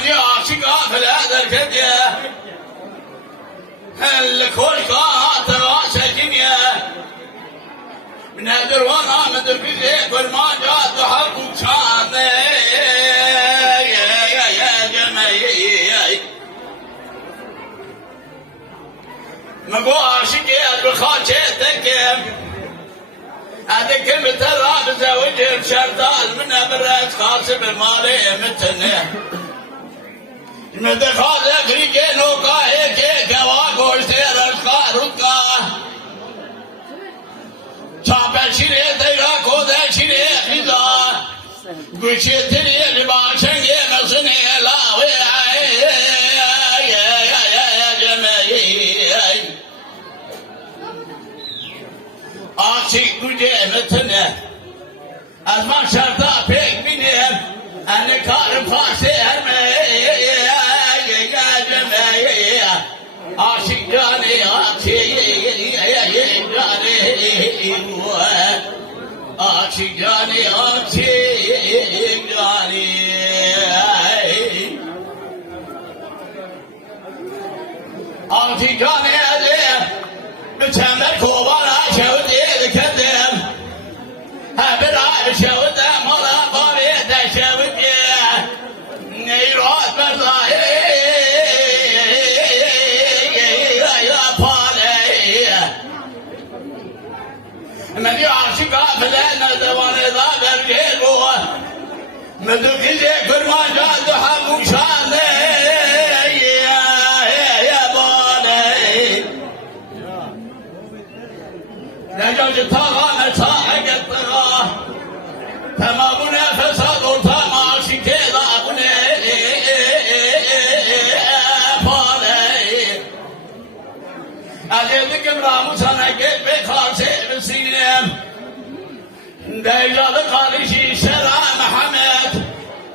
من عاشق فلا ذكر الكل قاطر سجنيا من الدروان من الفيزيك والماجات وحب شان يا جماعي مقو عاشق البخاتك هذا كلمة الرابزة وجه الشردال من أبرز خاصب المالي متنه مدخل أفريقيا نوكا هيك كواكو اشتير الخار وكا شاب شيري تيرا كودا شيري خيزا قشي تري لباشن يمسني لا يا جماعي آسي قجي متنه أزمان شرطا بيك منهم أنا كارم فاسي هرمي عاشق جاني عاشق جاني عاشق جاني عاشق جاني بتمر كوبانا شودي الكذب هبرا شودي مرا باريد شودي نيرات برضاي من يعشق فلان دوان ذاب الجيل مدوك يذكر ما جاد حب شان يا باني نجوج طغى مساحق الطغى تمامنا فساد وطمع شكيلا ابني فاني أجدك راموس أنا جيت بخاصي بسينم دايجاد قالشي سلام محمد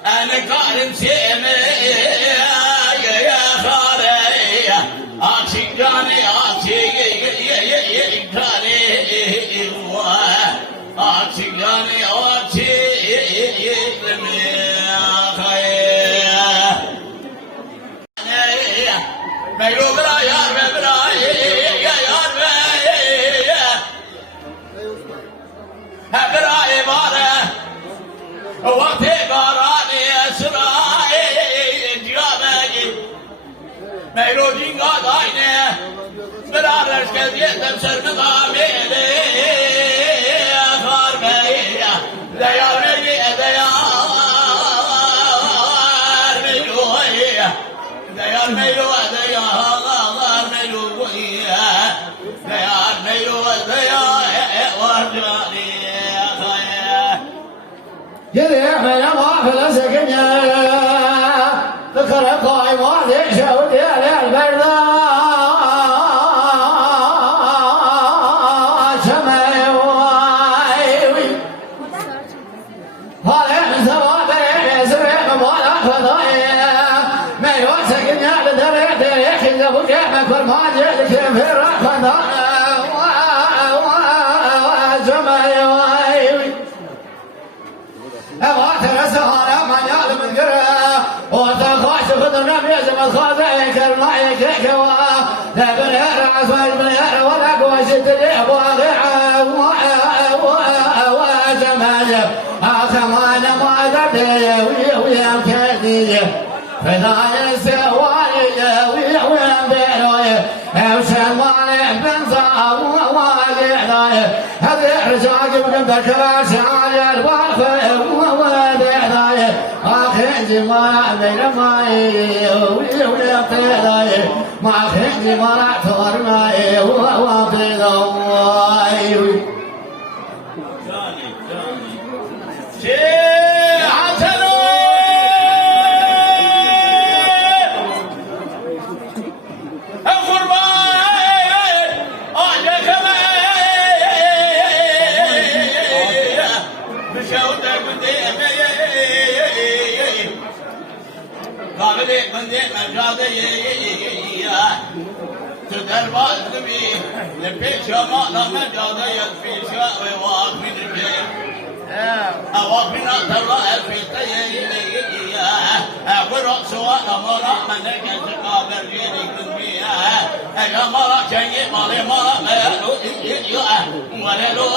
أنا قارن سيمي يا خالي عاشق جاني عاشق جاني عاشق جاني عاشق ميلو برا يار برا هبراي باره وقتي باراني اسرائيل جامعي ميلودين قاداينه برارش كذيت بسر مقاميلي خاربي ديار ميلي ديار ميلو ديار ميلو ديار ميلو وارجاني يلي من الله سكنيا ذكر قائم واضح شوتي على البرداء شمعي وايوي هذا سوابي سبع مبالا فضايا ما يوسك يا بدري تريخ له جامع فرمان جلك في الرحمن شمعي وايوي أبغى سهرة ما يعلم القرى وتخاش خضرنا بيزم الخاذ كرما يكركوا لا بنهر عصوي بنهر ولا قوش تجيب واقع وزمان آخمان ما دبي ويا كذي فذا يسوي ويا بيروي وشمال بنزا وواقع هذا رجاج من ذكر شعر الباخر وواقع آخر ما بين ماي ويا طيراي ما آخر ما ثور ماي وواقع تدربات نبي لبيش ما لما جاده يلفيش وواقفين الجيل أواقفين أطلع في تيه we don't so what the mother and they can take off their really good be and your mother change it mother you are what hello